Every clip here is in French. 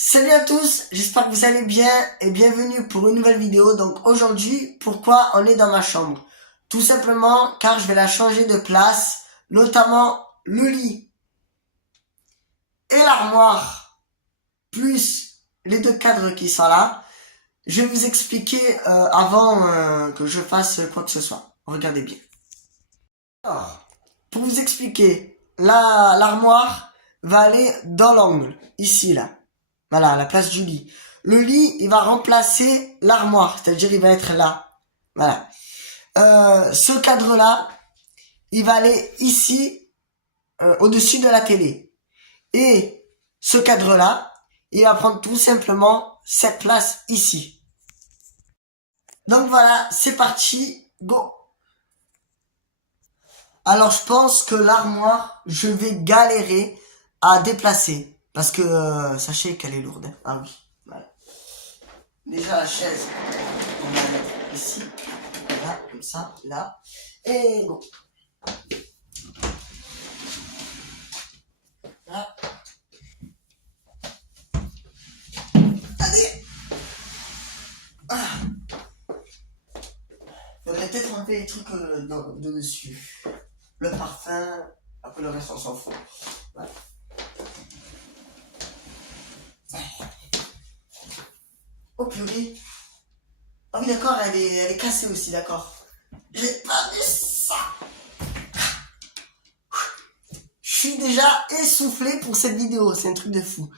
Salut à tous, j'espère que vous allez bien et bienvenue pour une nouvelle vidéo. Donc aujourd'hui, pourquoi on est dans ma chambre? Tout simplement car je vais la changer de place, notamment le lit et l'armoire, plus les deux cadres qui sont là. Je vais vous expliquer avant que je fasse quoi que ce soit. Regardez bien. Alors, pour vous expliquer, l'armoire va aller dans l'angle, ici là. Voilà, à la place du lit. Le lit, il va remplacer l'armoire, c'est-à-dire il va être là. Voilà. Ce cadre-là, il va aller ici, au-dessus de la télé. Et ce cadre-là, il va prendre tout simplement cette place ici. Donc voilà, c'est parti, go. Alors je pense que l'armoire, je vais galérer à déplacer. Parce que sachez qu'elle est lourde. Ah oui, voilà. Déjà la chaise, on va la mettre ici, là, comme ça, là. Et bon. Là. Allez. Ah. Faudrait peut-être enlever les trucs de dessus. Le parfum, après le reste on s'en fout. Voilà. Oh purée. Ah oui d'accord, elle est cassée aussi, d'accord. J'ai pas vu ça. Je suis déjà essoufflé pour cette vidéo, c'est un truc de fou.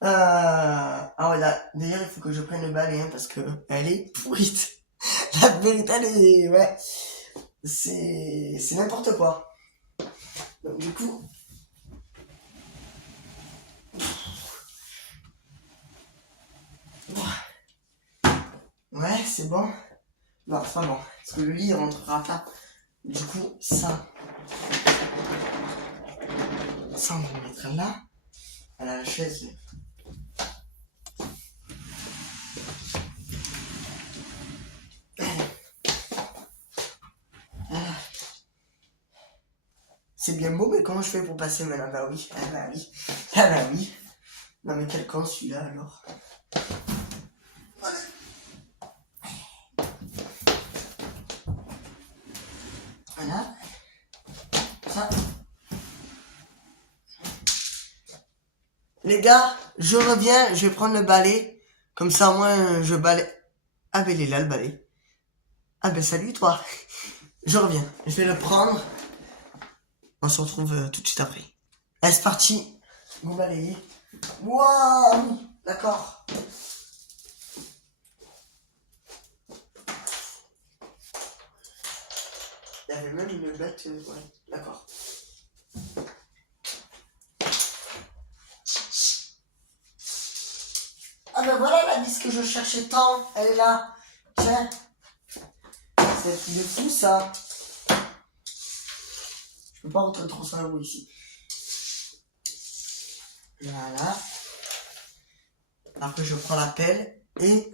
Ah ouais, là, d'ailleurs il faut que je prenne le balai hein, parce que elle est pourrite. La vérité, elle est, ouais, c'est n'importe quoi. Donc du coup, ouais, c'est bon. Non, c'est pas bon, parce que le lit il rentrera pas. Du coup, ça on va le mettre là. À la chaise. C'est bien beau, mais comment je fais pour passer maintenant? Bah oui, ah bah oui, ah bah oui. Non mais quel con celui-là alors. Voilà. Voilà. Ça. Les gars, je reviens, je vais prendre le balai. Comme ça, au moins, je balaye. Ah ben il est là le balai. Ah ben salut toi. Je reviens, je vais le prendre. On se retrouve tout de suite après. Allez, c'est parti. Vous balayez. Waouh. D'accord. Il y avait même une bête. Ouais, d'accord. Ah ben voilà la vis que je cherchais tant. Elle est là. Tiens. C'est un truc de fou ça. Je peux pas rentrer 300 € ici. Voilà. Après je prends la pelle et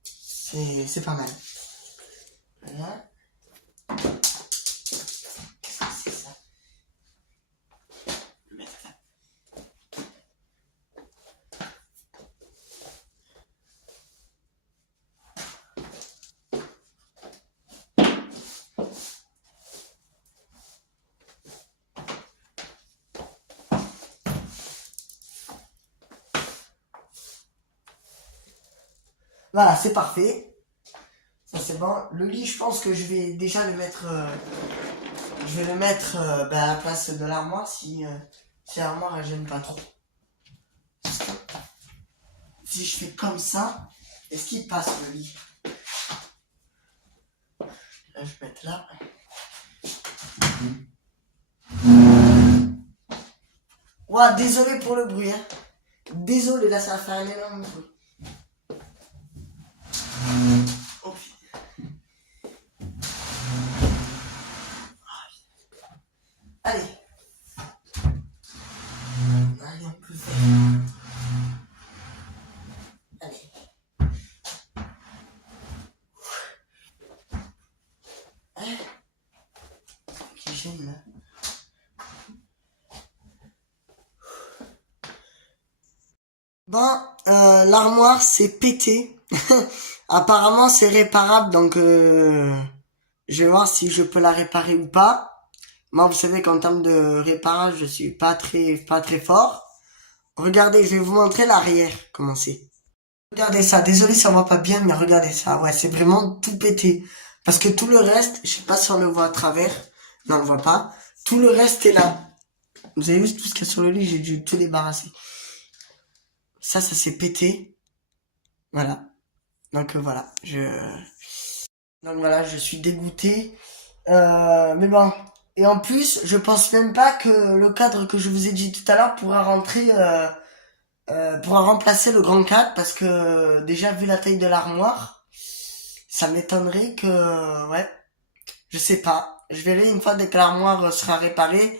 c'est pas mal. Voilà. Qu'est-ce que c'est ça? Je vais mettre là. Voilà, c'est parfait. Ça c'est bon. Le lit, je pense que je vais déjà le mettre. Je vais le mettre ben, à la place de l'armoire si l'armoire elle gêne pas trop. Parce que si je fais comme ça, est-ce qu'il passe le lit? Là, je vais mettre là. Ouah, désolé pour le bruit. Hein. Désolé, là ça va faire un énorme bruit. Oh putain. Allez. Allez, on peut faire. Allez. Hein? Qui gêne là. Bon, l'armoire c'est pété. Apparemment c'est réparable, donc je vais voir si je peux la réparer ou pas. Moi, vous savez qu'en termes de réparage, je suis pas très fort. Regardez, je vais vous montrer l'arrière, comment c'est. Regardez ça, désolé ça voit pas bien, mais regardez ça, ouais, c'est vraiment tout pété. Parce que tout le reste, je sais pas si on le voit à travers, non on le voit pas, tout le reste est là. Vous avez vu tout ce qu'il y a sur le lit, j'ai dû tout débarrasser. Ça s'est pété, voilà. Donc voilà, je suis dégoûté. Mais bon, et en plus, je pense même pas que le cadre que je vous ai dit tout à l'heure pourra remplacer le grand cadre parce que déjà vu la taille de l'armoire, ça m'étonnerait que, ouais, je sais pas. Je verrai une fois dès que l'armoire sera réparée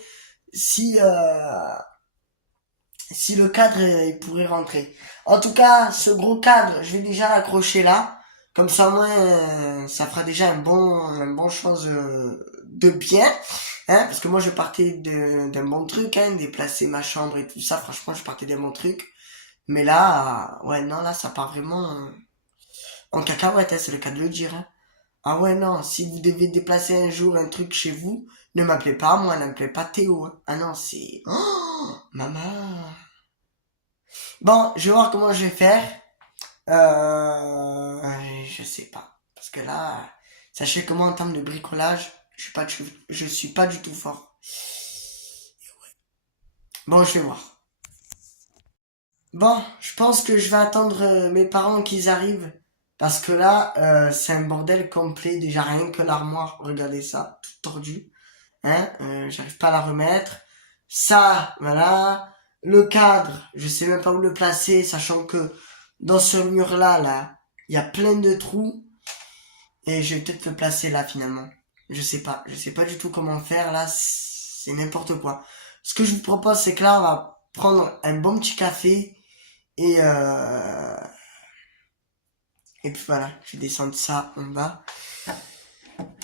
si si le cadre il pourrait rentrer. En tout cas, ce gros cadre, je vais déjà l'accrocher là. Comme ça, au moins, ça fera déjà un bon chose de bien. Hein, parce que moi, je partais d'un bon truc, hein, déplacer ma chambre et tout ça. Franchement, je partais d'un bon truc. Mais là, ouais, non, là, ça part vraiment en cacahuète, hein, c'est le cas de le dire. Hein. Ah ouais, non, si vous devez déplacer un jour un truc chez vous, ne m'appelez pas moi, n'appelez pas Théo. Hein. Ah non, c'est... Oh, maman. Bon, je vais voir comment je vais faire. Je sais pas. Parce que là, sachez que moi, en termes de bricolage, je suis pas du tout fort. Bon, je vais voir. Bon, je pense que je vais attendre mes parents qu'ils arrivent. Parce que là, c'est un bordel complet. Déjà, rien que l'armoire, regardez ça, tout tordu. Hein, j'arrive pas à la remettre. Ça, voilà. Le cadre, je sais même pas où le placer, sachant que dans ce mur-là, là, il y a plein de trous. Et je vais peut-être le placer là, finalement. Je sais pas du tout comment faire, là, c'est n'importe quoi. Ce que je vous propose, c'est que là, on va prendre un bon petit café, et et puis voilà, je vais descendre ça en bas.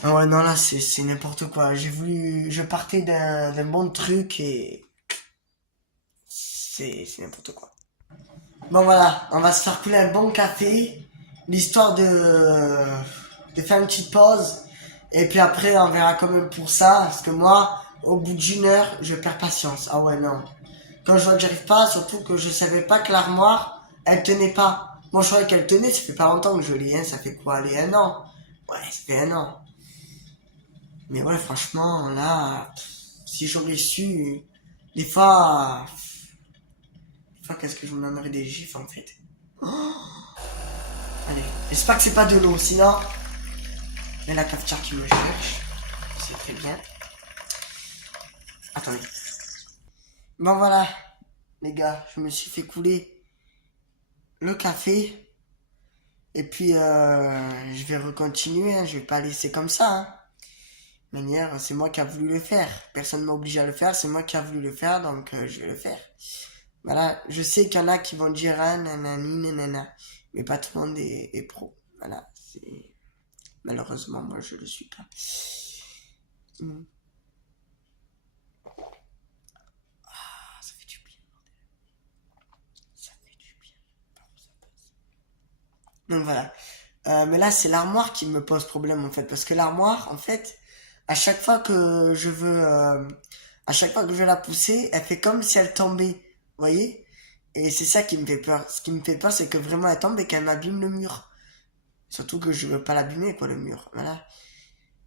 Ah ouais, non, là, c'est n'importe quoi. Je partais d'un bon truc et c'est n'importe quoi. Bon, voilà, on va se faire couler un bon café, l'histoire de faire une petite pause. Et puis après, on verra quand même pour ça, parce que moi, au bout d'une heure, je perds patience. Ah ouais, non. Quand je vois que j'arrive pas, surtout que je savais pas que l'armoire, elle tenait pas. Moi, je croyais qu'elle tenait, ça fait pas longtemps que je l'ai, hein, ça fait quoi, allez, un an. Ouais, ça fait un an. Mais ouais, franchement, là, si j'aurais su, des fois, qu'est-ce que je me donnerais des gifs, en fait. Oh, allez, j'espère que c'est pas de l'eau, sinon, il y a la cafetière qui me cherche. C'est très bien. Attendez. Bon, voilà, les gars, je me suis fait couler le café. Et puis, je vais recontinuer, hein, je vais pas laisser comme ça, hein. Manière, c'est moi qui a voulu le faire. Personne m'a obligé à le faire, c'est moi qui a voulu le faire, donc je vais le faire. Voilà, je sais qu'il y en a qui vont dire ah, nanani, nanana, mais pas tout le monde est pro. Voilà, c'est malheureusement moi je le suis pas. Hmm. Ah, ça fait du bien, ça fait du bien. Donc voilà. Mais là c'est l'armoire qui me pose problème en fait, parce que l'armoire en fait, à chaque fois que je veux, à chaque fois que je veux la pousser, elle fait comme si elle tombait, vous voyez? Et c'est ça qui me fait peur. Ce qui me fait peur, c'est que vraiment elle tombe et qu'elle m'abîme le mur. Surtout que je veux pas l'abîmer, quoi, le mur. Voilà.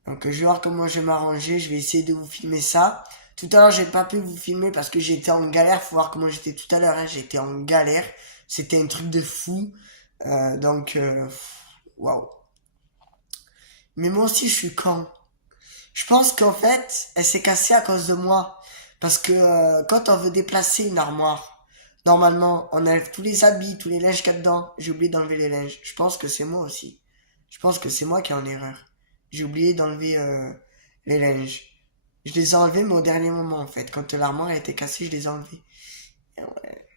Donc, je vais voir comment je vais m'arranger. Je vais essayer de vous filmer ça. Tout à l'heure, j'ai pas pu vous filmer parce que j'étais en galère. Faut voir comment j'étais tout à l'heure, hein. J'étais en galère. C'était un truc de fou. Donc, waouh. Mais moi aussi, je suis con. Je pense qu'en fait, elle s'est cassée à cause de moi. Parce que quand on veut déplacer une armoire, normalement, on enlève tous les habits, tous les linges qu'il y a dedans. J'ai oublié d'enlever les linges. Je pense que c'est moi aussi. Je pense que c'est moi qui ai en erreur. J'ai oublié d'enlever les linges. Je les ai enlevés, mais au dernier moment, en fait. Quand l'armoire a été cassée, je les ai enlevés. Et ouais.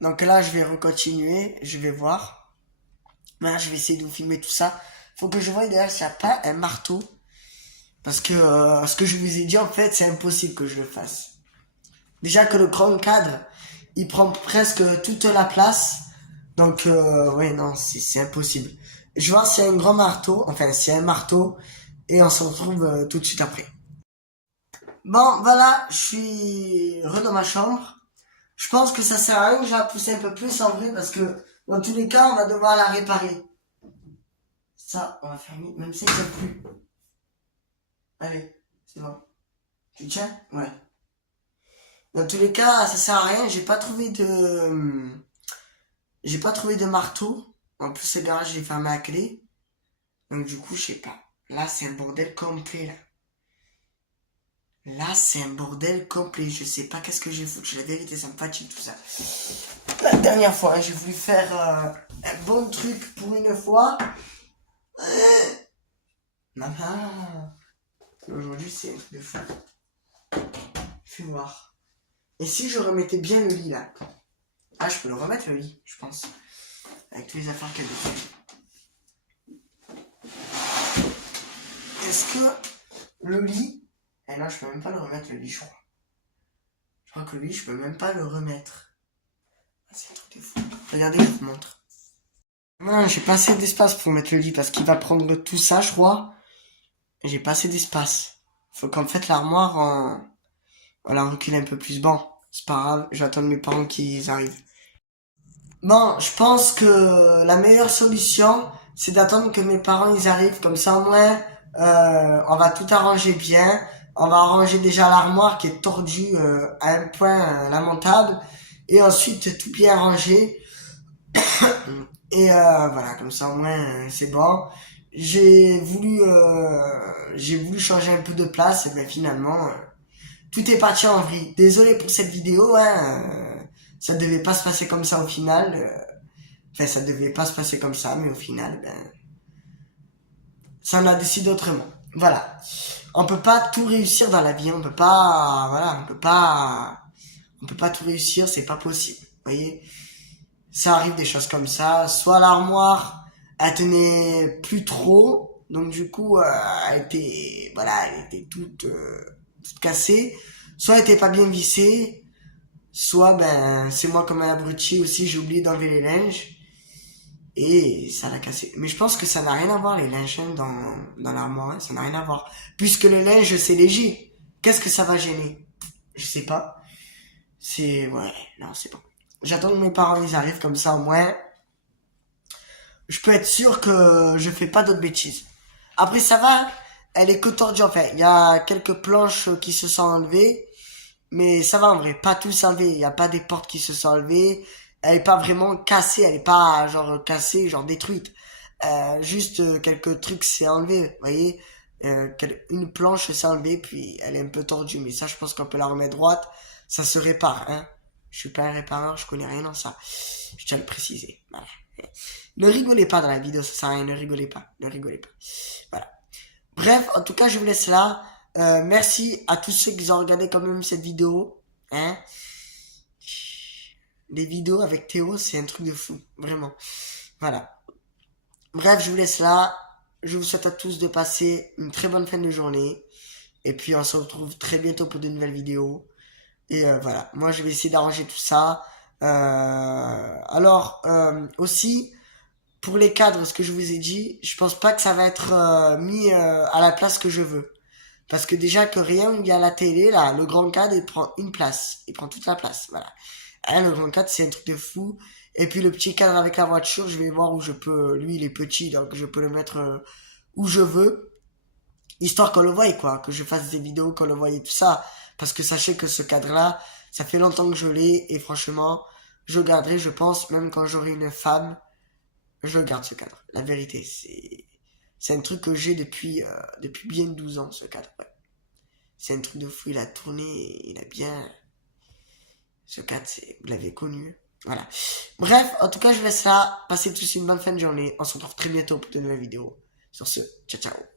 Donc là, je vais recontinuer. Je vais voir. Là, je vais essayer de vous filmer tout ça. Faut que je voie d'ailleurs s'il n'y a pas un marteau. Parce que ce que je vous ai dit, en fait, c'est impossible que je le fasse. Déjà que le grand cadre, il prend presque toute la place. Donc, ouais, non, c'est impossible. Je vais voir s'il y a un grand marteau, enfin, s'il y a un marteau, et on se retrouve tout de suite après. Bon, voilà, je suis dans ma chambre. Je pense que ça sert à rien que je la pousse un peu plus en vrai, parce que dans tous les cas, on va devoir la réparer. Ça, on va fermer, même si ça plus. Allez, c'est bon. Tu tiens? Ouais. Dans tous les cas, ça sert à rien, j'ai pas trouvé de marteau. En plus, le garage est fermé à clé. Donc, du coup, je sais pas. Là, c'est un bordel complet, là. Là, c'est un bordel complet. Je sais pas qu'est-ce que j'ai foutu. La vérité, ça me fatigue tout ça. La dernière fois, hein, j'ai voulu faire un bon truc pour une fois. Maman. Aujourd'hui, c'est un truc de fou. Fais voir. Et si je remettais bien le lit, là? Ah, je peux le remettre, le lit, je pense. Avec toutes les affaires qu'elle fait. Est-ce que le lit... Eh non, je peux même pas le remettre, le lit, je crois. Je crois que le lit, je peux même pas le remettre. Ah, c'est un truc de fou. Regardez, je vous montre. Non, j'ai pas assez d'espace pour mettre le lit parce qu'il va prendre tout ça, je crois. J'ai pas assez d'espace. Faut qu'en fait l'armoire, on la recule un peu plus. Bon, c'est pas grave, je vais attendre mes parents qu'ils arrivent. Bon, je pense que la meilleure solution, c'est d'attendre que mes parents ils arrivent. Comme ça, au moins, on va tout arranger bien. On va arranger déjà l'armoire qui est tordue à un point lamentable. Et ensuite, tout bien ranger. Et voilà, comme ça, au moins, c'est bon. J'ai voulu changer un peu de place. Et bien finalement, tout est parti en vrille. Désolé pour cette vidéo, hein. Ça devait pas se passer comme ça au final. Enfin, ça devait pas se passer comme ça, mais au final, ben, ça en a décidé autrement. Voilà. On peut pas tout réussir dans la vie. On peut pas, voilà, on peut pas tout réussir. C'est pas possible. Vous voyez, ça arrive des choses comme ça. Soit l'armoire, elle tenait plus trop, donc du coup, elle était toute cassée. Soit elle était pas bien vissée. Soit, ben, c'est moi comme un abruti aussi, j'ai oublié d'enlever les linges. Et ça l'a cassé. Mais je pense que ça n'a rien à voir, les linges hein, dans l'armoire, hein, ça n'a rien à voir. Puisque le linge, c'est léger. Qu'est-ce que ça va gêner? Je sais pas. Ouais, non, c'est bon. J'attends que mes parents ils arrivent, comme ça au moins, je peux être sûr que je fais pas d'autres bêtises. Après, ça va, elle est que tordue, enfin, il y a quelques planches qui se sont enlevées. Mais ça va en vrai, pas tout s'enlever, il y a pas des portes qui se sont enlevées, elle est pas vraiment cassée, elle est pas genre cassée, genre détruite. Juste quelques trucs s'est enlevé, vous voyez, une planche s'est enlevée puis elle est un peu tordue, mais ça je pense qu'on peut la remettre droite, ça se répare, hein. Je suis pas un répareur, je connais rien dans ça. Je tiens à le préciser. Voilà. Ne rigolez pas dans la vidéo, ça sert à rien, ne rigolez pas, ne rigolez pas. Voilà. Bref, en tout cas, je vous laisse là. Merci à tous ceux qui ont regardé quand même cette vidéo. Hein. Les vidéos avec Théo, c'est un truc de fou. Vraiment. Voilà. Bref, je vous laisse là. Je vous souhaite à tous de passer une très bonne fin de journée. Et puis, on se retrouve très bientôt pour de nouvelles vidéos. Et voilà. Moi, je vais essayer d'arranger tout ça. Aussi, pour les cadres, ce que je vous ai dit, je pense pas que ça va être mis à la place que je veux. Parce que déjà que rien où il y a la télé, là, le grand cadre, il prend une place. Il prend toute la place, voilà. Hein, le grand cadre, c'est un truc de fou. Et puis le petit cadre avec la voiture, je vais voir où je peux... Lui, il est petit, donc je peux le mettre où je veux. Histoire qu'on le voie, quoi. Que je fasse des vidéos, qu'on le voie et tout ça. Parce que sachez que ce cadre-là, ça fait longtemps que je l'ai. Et franchement, je garderai, je pense, même quand j'aurai une femme, je garde ce cadre. La vérité, c'est un truc que j'ai depuis bien 12 ans, ce cadre. Ouais. C'est un truc de fou, il a tourné, il a bien... Ce cadre, vous l'avez connu. Voilà. Bref, en tout cas, je vous laisse là. Passez tous une bonne fin de journée. On se retrouve très bientôt pour de nouvelles vidéos. Sur ce, ciao ciao.